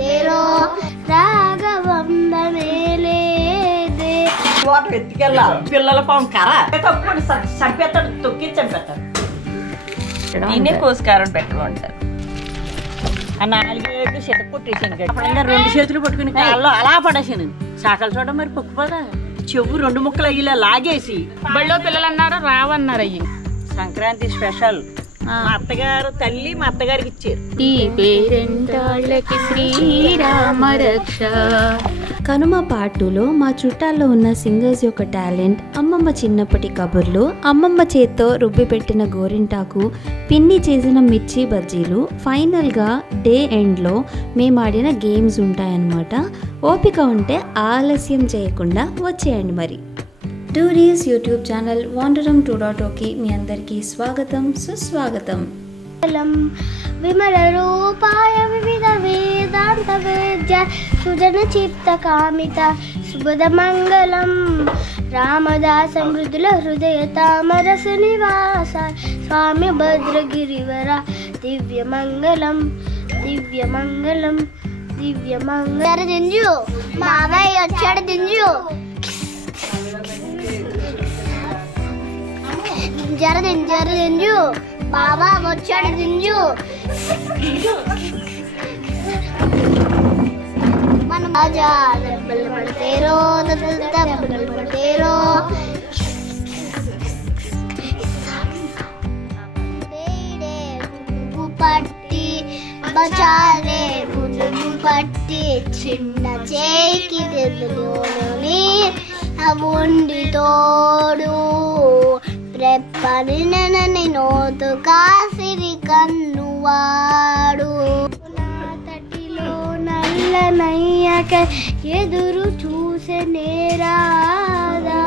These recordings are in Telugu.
तेरो రాగవందమేలేదే వాటర్ ఎత్తుకెళ్ళా పిల్లల పాము కర తప్పుడు చంపేస్తాడు తొక్కి చంపేస్తాడు దీన్నే కోసుకారం పెట్టమంటారు ఆ 4 ఏళ్ళు చేత కొట్టేసాను అప్పుడంగా 2 చేతులు పట్టుకుని కాళ్ళు అలా పడేసాను శాఖలు చూడడం మరి పొక్కుపోదా చెవు 2 ముక్కలు అయ్యేలా లాగేసి బళ్ళో పిల్లలు అన్నారు రావన్నారు అయ్యి సంక్రాంతి స్పెషల్ మా అత్తగారు తల్లి మా అత్తగారికి ఇచ్చారు ఈ పేరెంటాళ్ళకి శ్రీరామ రక్ష. కనుమ పార్ట్ 2లో మా చుట్టాల్లో ఉన్న సింగర్స్ యొక్క టాలెంట్, అమ్మమ్మ చిన్నప్పటి కబుర్లు, అమ్మమ్మ చేత్తో రుబ్బి పెట్టిన గోరింటాకు, పిన్ని చేసిన మిర్చి బజ్జీలు, ఫైనల్గా డే ఎండ్లో మేము ఆడిన గేమ్స్ ఉంటాయన్నమాట. ఓపిక ఉంటే ఆలస్యం చేయకుండా వచ్చేయండి మరి. టూరీస్ యూట్యూబ్ ఛానల్ వాండరం 2.0కి మీ అందరికీ స్వాగతం సుస్వాగతం. విమల రూపాయ వివిధ వేదాంత వేద్య సుజన చిత్త కామిత శుభద మంగళం రామదాస మృదుల హృదయ తామరస నివాస స్వామి భద్రగిరివర దివ్య మంగళం దివ్య మంగళం దివ్య మంగళం. దింజు మావయ్య వచ్చాడు దింజు దింజు బాబా వచ్చాడు దింజు మనం పడతేరో పట్టి బచారే పులుగు పట్టి చిన్న చేయికి తెలులోని ఉండి తోడు రెప్పని నోతు కాసిరి కన్నువాడు నా తటిలో నల్ల నయ్యక ఎదురు చూసే నేరాదా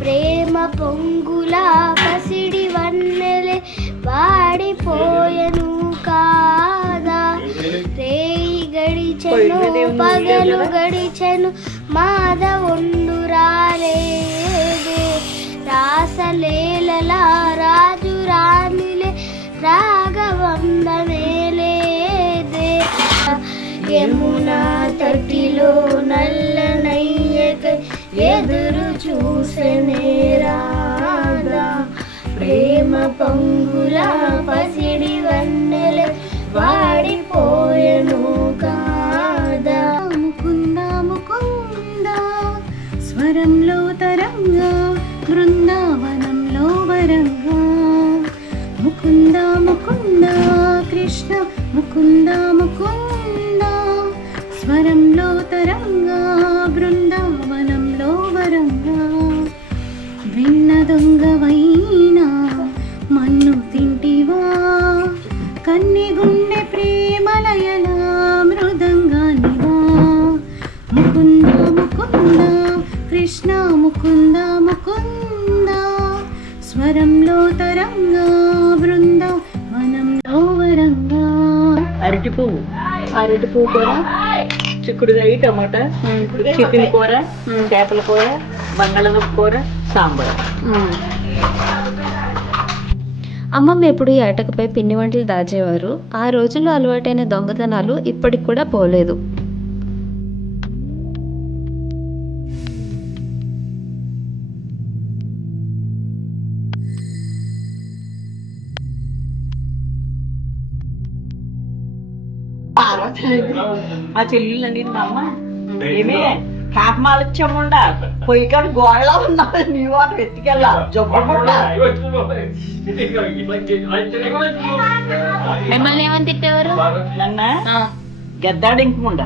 ప్రేమ పొంగుల పసిడి వన్నెలే వాడిపోయను కాదా రేయి గడిచెను పగలు గడిచెను మాద ఒండు రాలేదే రాసలేలలా రాజు రాణిలే రాగవందమేలేదే యమునా తటిలో నల్ల నయ్యక ఎదురు చూసెనే రాదా ప్రేమ పొంగుల పసిడి వన్నెలే వాడిపోయెను కాదా ముకుంద ముకుంద స్వరంలో తరంగా బృందావనంలో వరంగా ముకుంద ముకుంద కృష్ణ ముకుంద ముకుంద స్వరంలో తరంగా బృందావనంలో వరంగా విన్న దొంగవైనా మన్ను తింటివా కన్ని గుండె ప్రేమలయలా మృదంగానివా ముకుంద ముకుంద కృష్ణ ముకుంద ముకుంద స్వరంలో తరంగా బృందావనంలో వరంగా. అరటి పువ్వు కూర, చిక్కుడుకాయ, టమాటా, చికెన్ కూర, చేపల కూర, బంగాళదుంప కూర, సాంబార్. అమ్మమ్మ ఎప్పుడు ఈ అటకపై పిండి వంటలు దాచేవారు. ఆ రోజుల్లో అలవాటైన దొంగతనాలు ఇప్పటికి కూడా పోలేదు. ఆ చెల్లెళ్ళు అనేది మా అమ్మ ఏమే కాపమాలొచ్చాముండా పొయ్యి కాదు గోడలో ఉన్నా నీ వాటర్ ఎత్తుకెళ్ళా జబ్బుకుంటా మిమ్మల్ని ఏమని తిట్టేవారు? నన్న గద్దాడింకముండ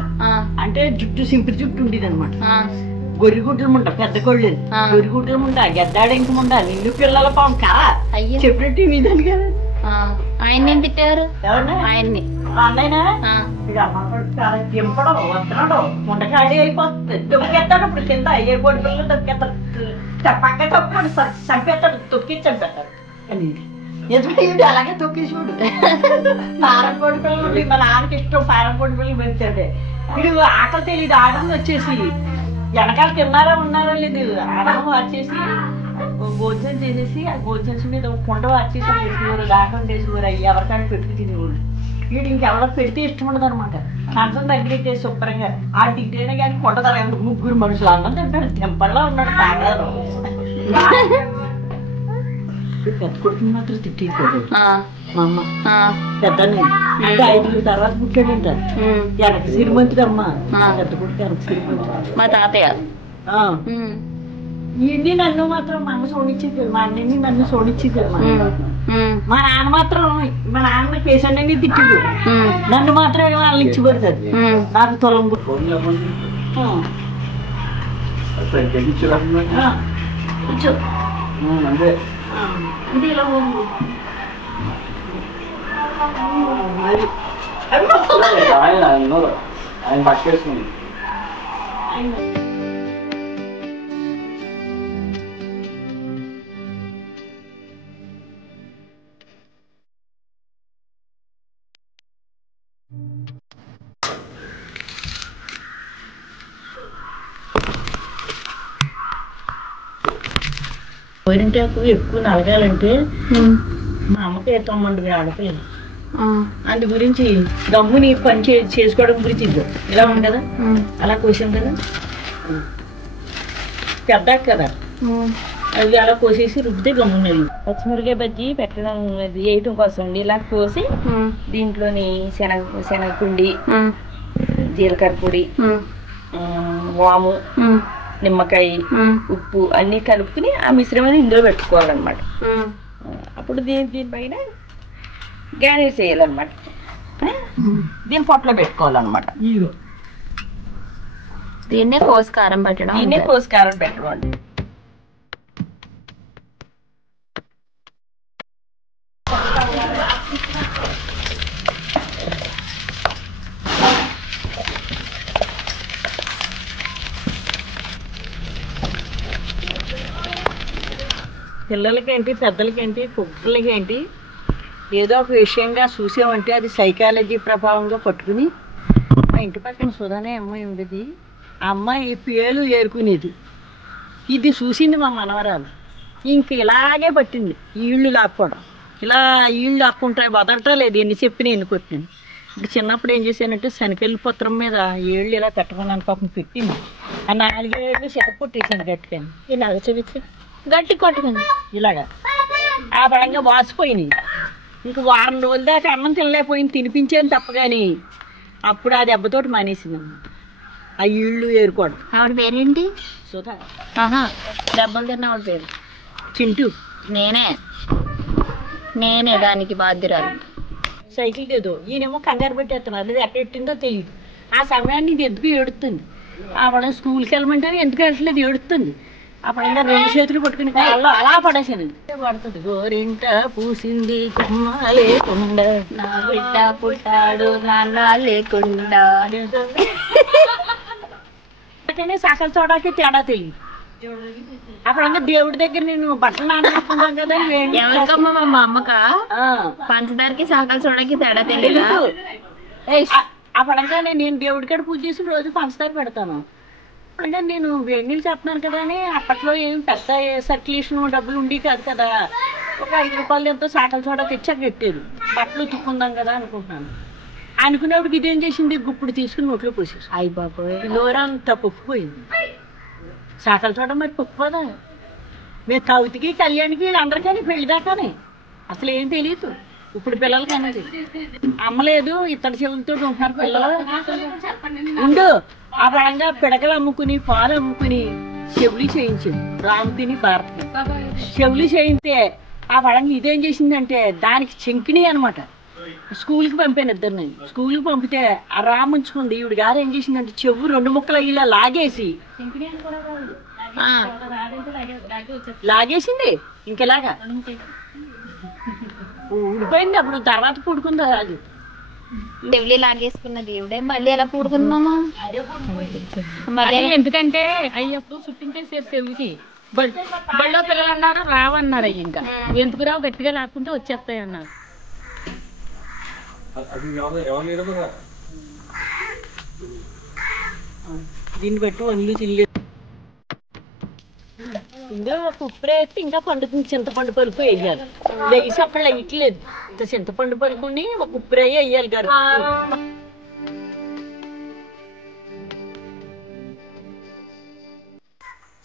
అంటే జుట్టు సింపుల్ జుట్టు ఉండేది అనమాట. గొర్రెగుడ్డలముండ పెద్ద కొళ్ళు గొర్రెగుడ్డలముండ గద్దాడింకముండ నిన్ను పిల్లల పాము కరా చెప్పినట్టు మీదని కదా. ఆయన్ని ఏం తిట్టేవారు? ఆయన్ని అన్నయ్యనా దింపడం వస్తున్నాడు ఉండకాడి అయిపోతుంది తొక్కేస్తాడు. ఇప్పుడు కింద ఏ బోడి పిల్లలు తొక్కేస్తాడు పక్క తప్పుకోండి చంపేస్తాడు తొక్కి చంపేస్తాడు అని నిజమే అలాగే తొక్కేసాడు. పారం కోడి పిల్లలు మా నాన్నకి ఇష్టం పారం కోడి పిల్లలు పెంచాడే. వీడు ఆకలి తెలియదు ఆడడం వచ్చేసి వెనకాల తిన్నారా ఉన్నారా లేదు ఆడడం వచ్చేసి భోజనం చేసేసి ఆ భోజనం మీద కుండ వచ్చేసి వేసేవారు దాకా వేసేవారు ఎవరికాడ పెట్టి తినేవాళ్ళు. వీడు ఇంకెవరో పెడితే ఇష్టం ఉండదు అనమాట. కంచం దగ్గరైతే శుభ్రంగా ఆ తింటేనే కానీ కొండతారు. ముగ్గురు మనుషులు అన్నం తింటాడు. టెంపర్లో ఉన్నాడు తాగారు. పెద్ద కొడుకుని మాత్రం తిట్టేయకూడదు. మా అమ్మ పెద్ద అంటే 5 తర్వాత పుట్టాడంటారు. వెనక శ్రీమంతుడు అమ్మ. పెద్ద కొడుకు వెనక శ్రీమంతుడు. మా తాతయ్య ఇన్ని నన్ను మాత్రం మా అమ్మ సోనిచ్చేది. మా అన్నని నన్ను సోనిచ్చేది. మా నాన్న మాత్రం మా నాన్న కేసన్నీ తిట్టిడు. నన్ను మాత్రం వాళ్ళు ఇచ్చి పడుతుంది. నాకు తొలంగు అంటే ఇలా ఆయన పట్టుకేసుకుంది. గోరింటాకు ఎక్కువ నలగాలంటే మా అమ్మకి 9 ఆడపిల్లలు. అందు గురించి గమ్ముని పని చేసుకోవడం గురించి ఇలా ఉంది కదా, అలా కోసాం కదా, పెద్ద కదా, అది అలా కోసేసి రుబ్బితే గమ్మున్నది. పచ్చిమిరకాయ బజ్జి పెట్టడం వేయటం కోసం అండి. ఇలా కోసి దీంట్లోని శనగపిండి, జీలకర్ర పొడి, వాము, నిమ్మకాయ, ఉప్పు అన్ని కలుపుకుని ఆ మిశ్రమాన్ని ఇందులో పెట్టుకోవాలన్నమాట. అప్పుడు దీనిపైన గార్నిష్ చేయాలన్నమాట. దీని పొట్టలో పెట్టుకోవాలన్నమాట. దీన్నే కోసి కారం పెట్టడం. దీన్నే కోసి కారం పెట్టడం అండి. పిల్లలకేంటి పెద్దలకేంటి కుక్కలకేంటి ఏదో ఒక విషయంగా చూసామంటే అది సైకాలజీ ప్రభావంగా పట్టుకుని, మా ఇంటి పక్కన సుధానే అమ్మాయి ఉండేది. ఆ అమ్మాయి పేలు ఏరుకునేది. ఇది చూసింది మా మనవరాలు. ఇంక ఇలాగే పట్టింది ఈళ్ళు లాక్కోవడం. ఇలా ఈళ్ళు లాక్కుంటా వదలటా లేదు. ఎన్ని చెప్పినా ఎన్ని కొట్టినాను. ఇప్పుడు చిన్నప్పుడు ఏం చేశానంటే శనకెళ్ళి పత్రం మీద ఏళ్ళు ఇలా పెట్టమన్నాను. పాపం పెట్టింది. ఆ 4 ఏళ్ళు చెట్టపొట్టేసాను గట్టిగాని. ఇలా చూపించి గట్టి కొట్టుకుంది ఇలాగా ఆ పరంగా వాసిపోయినాయి. ఇంక వారం రోజుల దాకా అన్నం తినలేకపోయింది. తినిపించేది తప్ప కానీ అప్పుడు ఆ దెబ్బతోటి మానేసింది ఆ ఇళ్ళు ఏరుకోవడం. ఆవిడ పేరేంటి? సుధా. దెబ్బలు తిన్న ఆవిడ పేరు చింటూ. నేనే దానికి బాధ్యురాలు. సైకిల్ ఏదో ఈయనేమో కంగారు పెట్టేస్తున్నారు. అది ఎట్ట పెట్టిందో తెలియదు. ఆ సమయాన్ని ఇది ఎందుకు ఏడుతుంది. ఆవిడ స్కూల్కి వెళ్ళమంటే ఎందుకు వెళ్ళట్లేదు, ఏడుతుంది. అప్పుడు 2 చేతులు పట్టుకుని కాళ్ళు అలా పడేసాను. పడుతుంది. గోరింట పూసింది కొమ్మ లేకుండా, నా బిడ్డ పుట్టాడు నాన్న లేకుండా. సకల చోటకి తేడా తెలియదు. అప్పుడు దేవుడి దగ్గర నేను బట్టలు నానుకున్నాం కదా. ఎవరికమ్మా? మా అమ్మకా? పంచదారకి సకాల చూడకి తేడా తెలియదు. అప్పుడంగా నేను దేవుడి కాడ పూజ చేసి రోజు పంచదార పెడతాను. అంటే నేను వేడి నీళ్ళు చెప్తున్నాను కదా అని అప్పట్లో ఏం పెద్ద సర్క్యులేషన్ డబ్బులు ఉండి కాదు కదా. ఒక 5 రూపాయలు ఎంతో సాకల చోట తెచ్చాక పెట్టేది. బట్టలు ఉతుక్కుందాం కదా అనుకుంటున్నాను. అనుకునేప్పుడు ఇదేం చేసింది, గుప్పుడు తీసుకుని నోట్లో పోసేసి అయ్యి బాబోయ్, నోరంతా పొక్కుపోయింది. సాకల చోట మరి పొక్కుపోదా? మేము తౌతికి కళ్యాణికి అందరికీ పెళ్లి దాకానే అసలు ఏం తెలియదు. ఇప్పుడు పిల్లలకి అనేది అమ్మలేదు. ఇత్తడి చెవులతో ఉంటున్నారు పిల్లలు. ఉండు ఆ పరంగా పిడకలు అమ్ముకుని పాలు అమ్ముకుని చెవులు చేయించింది. రాముతిని భారతి చెవులు చేయితే ఆ పరంగా ఇదేం చేసిందంటే దానికి చెంకిని అనమాట. స్కూల్కి పంపాను ఇద్దరిని. స్కూల్కి పంపితే ఆ రాముంచుకుంది. ఈవిడ గారు ఏం చేసిందంటే చెవు 2 ముక్కలు ఇలా లాగేసింది. ఇంకెలాగా ఊడిపోయింది. అప్పుడు తర్వాత పుడుకుంది. అది చెవులి లాగేసుకున్న దేవుడే మళ్ళీ ఎలా పూడుకుందామా? మరి ఎందుకంటే అయ్యప్పుడు చుట్టించేసారు చెవికి. బళ్ళో పిల్లలు అన్నారు రావన్నారు. అయ్యి ఇంకా ఎందుకు రావు, గట్టిగా లాక్కుంటే వచ్చేస్తాయి అన్నారు. దీన్ని బట్టి వదిలి చిల్లి అందులో ఒక ఉప్పు వేస్తే ఇంకా పండుతుంది. చింతపండు పలుకు వేయాలి. వేసి అప్పుడు వేయట్లేదు. ఇంత చింతపండు పలుకుని ఒక ఉప్పు వేయాలి గారు.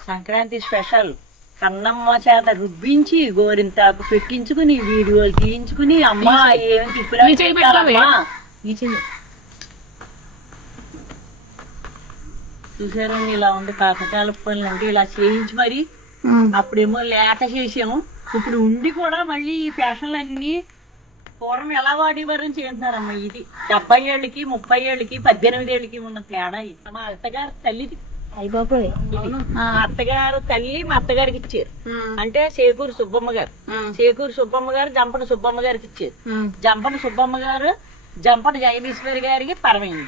సంక్రాంతి స్పెషల్ కన్నమ్మ చేత రుబ్బించి గోరింతాకు పెట్టించుకుని వీడియోలు తీయించుకుని అమ్మ ఏమి చూసారండి ఇలా ఉంది కాకటాల పనులు అంటే ఇలా చేయించి మరి అప్పుడేమో లేక చేసాము. ఇప్పుడు ఉండి కూడా మళ్ళీ ఈ ఫ్యాషన్లు అన్ని పూర్వం ఎలా వాడేవారని చేస్తున్నారమ్మా. ఇది 70 ఏళ్ళకి 30 ఏళ్ళకి 18 ఏళ్ళకి ఉన్న తేడా ఇది. మా అత్తగారు తల్లిది. మా అత్తగారు తల్లి మా అత్తగారికి ఇచ్చారు. అంటే చేకూరు సుబ్బమ్మ గారు. చేకూరు సుబ్బమ్మ గారు జంపన సుబ్బమ్మ గారికి ఇచ్చారు. జంపన సుబ్బమ్మ గారు జంపన జయమేశ్వరి గారికి పరమైంది.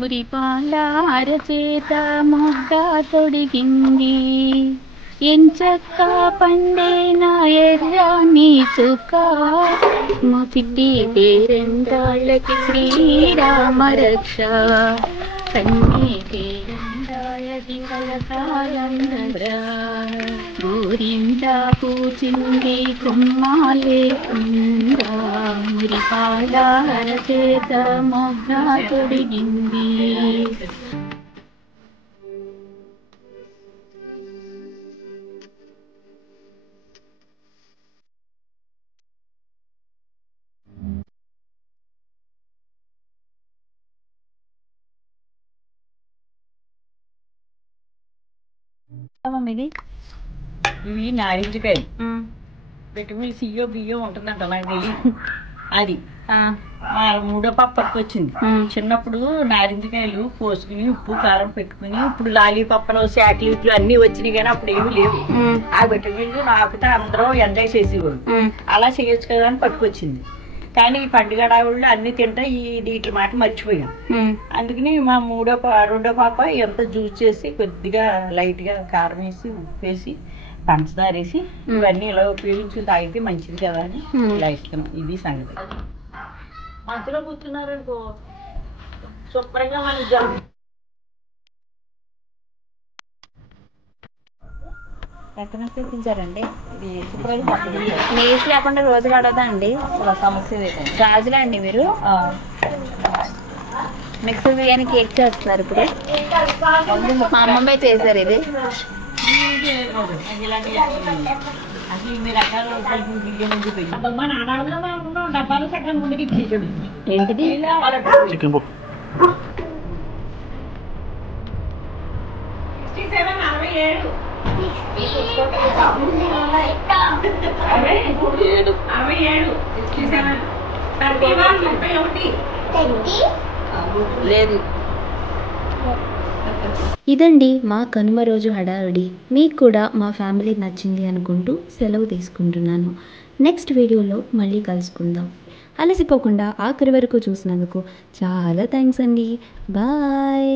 మురిపాల అరచేత మొగ్గ తొడిగింది ఎంచక్క పండేన ఎర్రాని చుక్క మా పిట్టి పేరెంటాళ్ళకి శ్రీరామ రక్ష కన్నీ పేరెంటాళ్ళకి కలకాలందరా గోరింట పూచింది కుమ్మాలే కుందా మురిపాల అరచేత మొగ్గ తొడిగింది. ఇవి నారింజకాయలు. విటమిన్ సియో బియ్యో ఉంటుందంట నాకు తెలియదు. అది మూడో పాప పట్టుకొచ్చింది. చిన్నప్పుడు నారింజకాయలు కోసుకుని ఉప్పు కారం పెట్టుకుని ఇప్పుడు లాలీపప్పలు శాటిలైట్లు అన్ని వచ్చినాయి కానీ అప్పుడు ఏమీ లేవు. ఆ విటమిన్లు నాకుతే అందరూ ఎంజాయ్ చేసేవాడు. అలా చేయొచ్చు కదా అని పట్టుకొచ్చింది. కానీ ఈ పండుగ వాళ్ళు అన్ని తింటా వీటి మాట మర్చిపోయాం. అందుకని మా రెండో పాప ఎంత జ్యూస్ చేసి కొద్దిగా లైట్ గా కారం వేసి ఉప్పు వేసి పంచదార వేసి ఇవన్నీ ఇలా ఉపయోగించి తాగితే మంచిది కదా అని ఇలా ఇష్టం. ఇది సంగతి. మనసులో కూర్చున్నారనుకో శుభ్రంగా మన జలం ఎక్కడ చూపించారండి. నీసు లేకుండా రోజు గడవదా అండి? సమస్య రాజులా అండి మీరు? మిక్సర్ బిర్యానీ కేక్ చేస్తున్నారు ఇప్పుడు. మా అమ్మమ్మ చేశారు ఇది. ఏంటిది? లేదు. ఇదండి మా కనుమ రోజు హడావిడి. మీకు కూడా మా ఫ్యామిలీ నచ్చింది అనుకుంటూ సెలవు తీసుకుంటున్నాను. నెక్స్ట్ వీడియోలో మళ్ళీ కలుసుకుందాం. అలసిపోకుండా ఆఖరి వరకు చూసినందుకు చాలా థ్యాంక్స్ అండి. బాయ్.